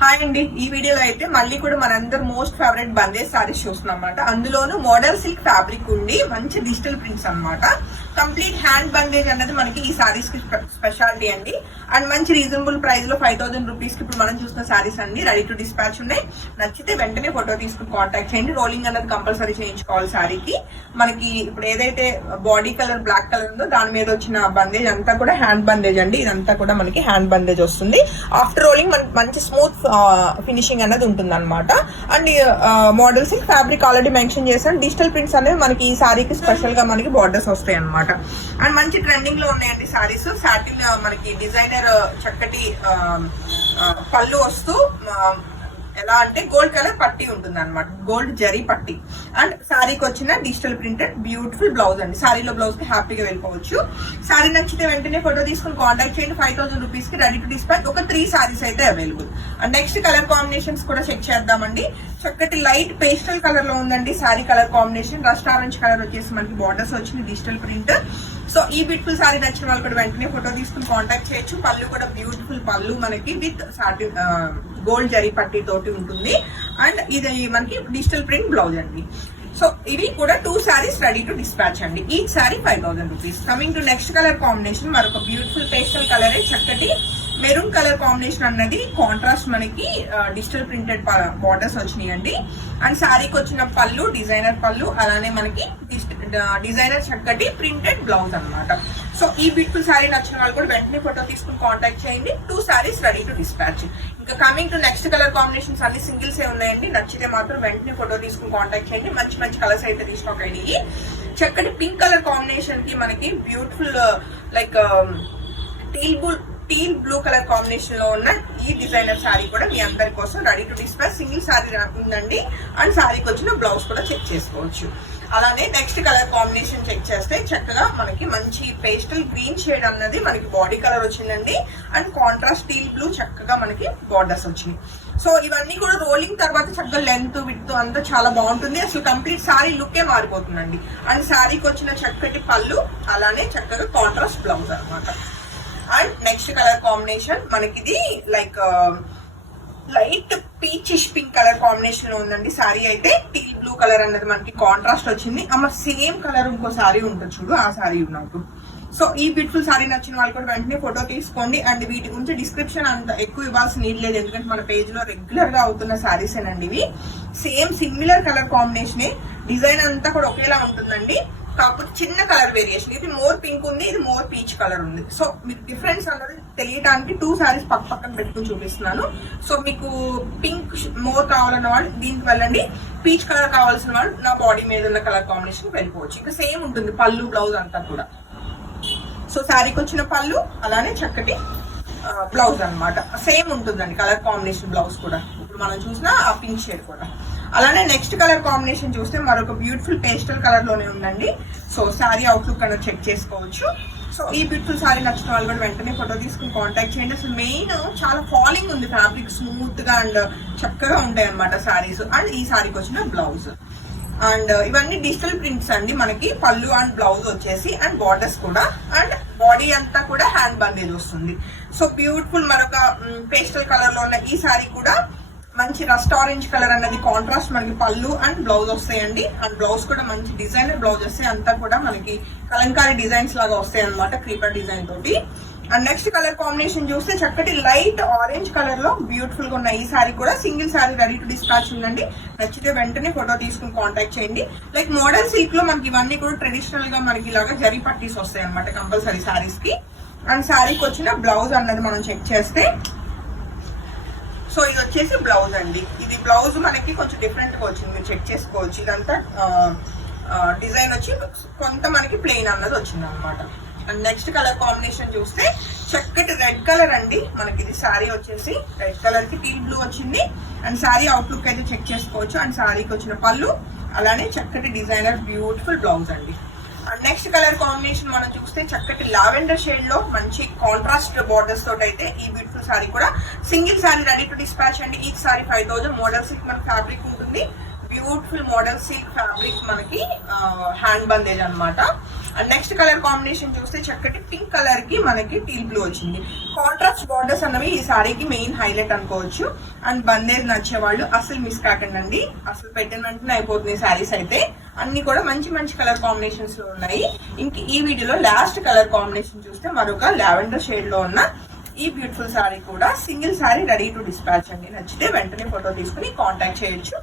Hi అండి, ఈ వీడియోలో అయితే మళ్ళీ కూడా మనందరు మోస్ట్ ఫేవరెట్ బందేజ్ సారీస్ చూస్తున్నాం అన్నమాట. అందులోనూ మోడల్ సిల్క్ ఫ్యాబ్రిక్ ఉండి మంచి డిజిటల్ ప్రింట్స్ అన్నమాట. కంప్లీట్ హ్యాండ్ బందేజ్ అన్నది మనకి ఈ సారీస్ కి స్పెషాలిటీ అండి. అండ్ మంచి రీజనబుల్ ప్రైస్ లో 5000 రూపీస్ కి ఇప్పుడు మనం చూసిన సారీస్ అన్ని రెడీ టు డిస్పాచ్ ఉన్నాయి. నచ్చితే వెంటనే ఫోటో తీసుకుని కాంటాక్ట్ చేయండి. రోలింగ్ అన్నది కంపల్సరీ చేయించుకోవాలి సారీకి. మనకి ఇప్పుడు ఏదైతే బాడీ కలర్ బ్లాక్ కలర్ ఉందో దాని మీద వచ్చిన బందేజ్ అంతా కూడా హ్యాండ్ బందేజ్ అండి. ఇదంతా కూడా మనకి హ్యాండ్ బందేజ్ వస్తుంది. ఆఫ్టర్ రోలింగ్ మంచి స్మూత్ ఫినిషింగ్ అనేది ఉంటుంది అనమాట. And model silk fabric already mention చేశాను. డిజిటల్ ప్రింట్స్ అనేవి మనకి ఈ సారీకి స్పెషల్ గా మనకి బార్డర్స్ వస్తాయి అనమాట. అండ్ మంచి ట్రెండింగ్ లో ఉన్నాయండి సారీస్. సాటిన్ మనకి డిజైనర్ చక్కటి పళ్ళు వస్తూ ఎలా అంటే గోల్డ్ కలర్ పట్టీ ఉంటుంది అనమాట, గోల్డ్ జరీ పట్టీ. అండ్ సారీకి వచ్చిన డిజిటల్ ప్రింటెడ్ బ్యూటిఫుల్ బ్లౌజ్ అండి. సారీలో బ్లౌజ్ కి హ్యాపీగా వెళ్ళిపోవచ్చు. సారీ నచ్చితే వెంటనే ఫోటో తీసుకుని కాంటాక్ట్ చేయండి. 5000 రూపీస్ కి రెడీ టు డిస్పాచ్. ఒక 3 సారీస్ అయితే available. And next colour combinations కూడా చెక్ చేద్దామండి. చక్కటి లైట్ పేస్టల్ కలర్ లో ఉందండి sorry colour combination. Rust orange colour వచ్చేసి మనకి బార్డర్స్ వచ్చింది డిజిటల్ ప్రింట్. సో ఈ బ్యూటిఫుల్ సారీ నచ్చిన వాళ్ళు కూడా వెంటనే ఫోటో తీసుకుని కాంటాక్ట్ చేయొచ్చు. పళ్ళు కూడా బ్యూటిఫుల్ పళ్ళు మనకి విత్ సాటిన్ గోల్డ్ జరీ పట్టీ తోటి ఉంటుంది. అండ్ ఇది మనకి డిజిటల్ ప్రింట్ బ్లౌజ్ అండి. సో ఇవి కూడా 2 సారీస్ రెడీ టు డిస్పాచ్ అండి. ఈ sorry 5000 rupees. Coming to next colour combination, మరొక బ్యూటిఫుల్ పేస్టల్ కలర్, చక్కటి మెరూన్ కలర్ కాంబినేషన్ అన్నది కాంట్రాస్ట్ మనకి డిజిటల్ ప్రింటెడ్ బార్డర్స్ వచ్చినాయండి. అండ్ సారీకి వచ్చిన పళ్ళు డిజైనర్ పళ్ళు, అలానే మనకి డిజైనర్ చక్కటి ప్రింటెడ్ బ్లౌజ్ అనమాట. సో ఈ బ్యూటిఫుల్ సారీ నచ్చిన వాళ్ళు కూడా వెంటనే ఫోటో తీసుకుని కాంటాక్ట్ చేయండి. 2 సారీస్ రెడీ టు డిస్పాచ్. ఇంకా coming to next colour combinations అన్ని సింగిల్స్ ఏ ఉన్నాయండి. నచ్చితే మాత్రం వెంటనే ఫోటో తీసుకుని కాంటాక్ట్ చేయండి. మంచి మంచి కలర్స్ అయితే రీస్టాక్ అయ్యి. చక్కటి పింక్ కలర్ కాంబినేషన్ కి మనకి beautiful like teal blue colour combination లో ఉన్న ఈ డిజైనర్ సారీ కూడా మీ అందరి కోసం ready to dispatch. Single sorry ఉందండి. అండ్ సారీకి వచ్చిన బ్లౌజ్ కూడా చెక్ చేసుకోవచ్చు. అలానే నెక్స్ట్ కలర్ కాంబినేషన్ చెక్ చేస్తే చక్కగా మనకి మంచి పేస్టల్ గ్రీన్ షేడ్ అన్నది మనకి బాడీ కలర్ వచ్చిందండి. అండ్ కాంట్రాస్ట్ టీల్ బ్లూ చక్కగా మనకి బార్డర్స్ వచ్చినాయి. సో ఇవన్నీ కూడా రోలింగ్ తర్వాత చక్కగా లెంత్ విడ్త్ అంతా చాలా బాగుంటుంది. అసలు కంప్లీట్ సారీ లుక్కే మారిపోతుందండి. అండ్ సారీకి వచ్చిన చక్కటి పళ్ళు, అలానే చక్కగా కాంట్రాస్ట్ బ్లౌజ్ అనమాట. అండ్ నెక్స్ట్ కలర్ కాంబినేషన్ మనకిది like light peachish pink colour combination లో ఉందండి. సారీ అయితే టీల్ బ్లూ కలర్ అన్నది మనకి కాంట్రాస్ట్ వచ్చింది. అమ్మ సేమ్ కలర్ ఇంకో సారీ ఉంటుంది చూడు, ఆ సారీ నాకు. సో ఈ బ్యూటిఫుల్ సారీ నచ్చిన వాళ్ళు కూడా వెంటనే ఫోటో తీసుకోండి. అండ్ వీటి గురించి డిస్క్రిప్షన్ అంత ఎక్కువ ఇవ్వాల్సిన నీడ్ లేదు, ఎందుకంటే మన పేజ్ లో రెగ్యులర్ గా అవుతున్న సారీస్ ఏనండి ఇవి. Same similar colour combination, design అంతా కూడా ఒకేలా ఉంటుందండి. కాకపోతే చిన్న కలర్ వేరియేషన్, ఇది మోర్ పింక్ ఉంది, ఇది మోర్ పీచ్ కలర్ ఉంది. సో మీకు డిఫరెన్స్ అన్నది తెలియడానికి 2 సారీస్ పక్కన పెట్టుకుని చూపిస్తున్నాను. సో మీకు పింక్ మోర్ కావాలన్న వాళ్ళు దీనికి వెళ్ళండి. పీచ్ కలర్ కావాల్సిన వాళ్ళు నా బాడీ మీద ఉన్న కలర్ కాంబినేషన్ వెళ్ళిపోవచ్చు. ఇంకా సేమ్ ఉంటుంది పళ్ళు బ్లౌజ్ అంతా కూడా. సో శారీకి వచ్చిన పళ్ళు, అలానే చక్కటి బ్లౌజ్ అనమాట. సేమ్ ఉంటుందండి కలర్ కాంబినేషన్ బ్లౌజ్ కూడా. ఇప్పుడు మనం చూసిన ఆ పింక్ షేడ్ కూడా. అలానే నెక్స్ట్ కలర్ కాంబినేషన్ చూస్తే మరొక బ్యూటిఫుల్ పేస్టల్ కలర్ లోనే ఉందండి. సో శారీ అవుట్లుక్ అనేది చెక్ చేసుకోవచ్చు. సో ఈ బ్యూటిఫుల్ సారీ నచ్చిన వాళ్ళు కూడా వెంటనే ఫోటో తీసుకుని కాంటాక్ట్ చేయండి. అసలు మెయిన్ చాలా ఫాలింగ్ ఉంది, ఫ్యాబ్రిక్ స్మూత్ గా అండ్ చక్కగా ఉంటాయి అనమాట సారీస్. అండ్ ఈ సారీకి వచ్చిన బ్లౌజ్. అండ్ ఇవన్నీ డిజిటల్ ప్రింట్స్ అండి. మనకి పళ్ళు అండ్ బ్లౌజ్ వచ్చేసి అండ్ బార్డర్స్ కూడా, అండ్ బాడీ అంతా కూడా హ్యాండ్ బందేజ్ వస్తుంది. సో బ్యూటిఫుల్ మరొక పేస్టల్ కలర్ లో ఉన్న ఈ సారీ కూడా మంచి రస్ట్ ఆరెంజ్ కలర్ అన్నది కాంట్రాస్ట్ మనకి పళ్ళు అండ్ బ్లౌజ్ వస్తాయండి. అండ్ బ్లౌజ్ కూడా మంచి డిజైనర్ బ్లౌజ్ వస్తాయి. అంతా కూడా మనకి కలంకారీ డిజైన్స్ లాగా వస్తాయి అనమాట, క్రీపర్ డిజైన్ తోటి. అండ్ నెక్స్ట్ కలర్ కాంబినేషన్ చూస్తే చక్కటి లైట్ ఆరెంజ్ కలర్ లో బ్యూటిఫుల్ గా ఉన్న ఈ సారీ కూడా single sorry ready to dispatch ఉందండి. నచ్చితే వెంటనే ఫోటో తీసుకుని కాంటాక్ట్ చేయండి. లైక్ మోడల్ సిల్క్ లో మనకి ఇవన్నీ కూడా ట్రెడిషనల్ గా మనకి ఇలాగా జరీ పట్టీస్ వస్తాయి అనమాట కంపల్సరీ సారీస్ కి. అండ్ సారీకి వచ్చిన బ్లౌజ్ అన్నది మనం చెక్ చేస్తే, సో ఇది వచ్చేసి బ్లౌజ్ అండి. ఇది బ్లౌజ్ మనకి కొంచెం డిఫరెంట్ గా వచ్చింది, మీరు చెక్ చేసుకోవచ్చు. ఇదంతా డిజైన్ వచ్చి కొంత మనకి ప్లెయిన్ అన్నది వచ్చింది అనమాట. అండ్ నెక్స్ట్ కలర్ కాంబినేషన్ చూస్తే చక్కటి రెడ్ కలర్ అండి. మనకి ఇది సారీ వచ్చేసి రెడ్ కలర్ కి టీల్ బ్లూ వచ్చింది. అండ్ సారీ అవుట్లుక్ అయితే చెక్ చేసుకోవచ్చు. అండ్ సారీకి వచ్చిన పళ్ళు, అలానే చక్కటి డిజైనర్ బ్యూటిఫుల్ బ్లౌజ్ అండి. అండ్ నెక్స్ట్ కలర్ కాంబినేషన్ మనం చూస్తే చక్కటి లావెండర్ షేడ్ లో మంచి కాంట్రాస్ట్ బార్డర్స్ తోటి అయితే ఈ బ్యూటిఫుల్ సారీ కూడా single sorry ready to dispatch అండి. ఈ సారీ 5000. మోడల్ సిల్క్ మనకి ఫ్యాబ్రిక్ ఉంటుంది. బ్యూటిఫుల్ మోడల్ సిల్క్ ఫ్యాబ్రిక్ మనకి హ్యాండ్ బందేజ్ అన్నమాట. అండ్ నెక్స్ట్ కలర్ కాంబినేషన్ చూస్తే చక్కటి పింక్ కలర్ కి మనకి టీల్ బ్లూ వచ్చింది. కాంట్రాస్ట్ బార్డర్స్ అన్నవి ఈ సారీకి మెయిన్ హైలైట్ అనుకోవచ్చు. అండ్ బందేజ్ నచ్చే వాళ్ళు అసలు మిస్ కాకండి, అసలు పెట్టిన వెంటనే అయిపోతుంది సారీస్ అయితే. అన్ని కూడా మంచి మంచి కలర్ కాంబినేషన్స్ లో ఉన్నాయి. ఇంక ఈ వీడియోలో లాస్ట్ కలర్ కాంబినేషన్ చూస్తే మరొక లావెండర్ షేడ్ లో ఉన్న ఈ బ్యూటిఫుల్ సారీ కూడా single sorry ready to dispatch అండి. నచ్చితే వెంటనే ఫోటో తీసుకుని కాంటాక్ట్ చేయొచ్చు.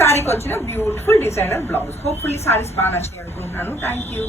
సారీకి వచ్చిన beautiful designer blouse. Hopefully saris బాగా నచ్చాయి అనుకుంటున్నాను. Thank you.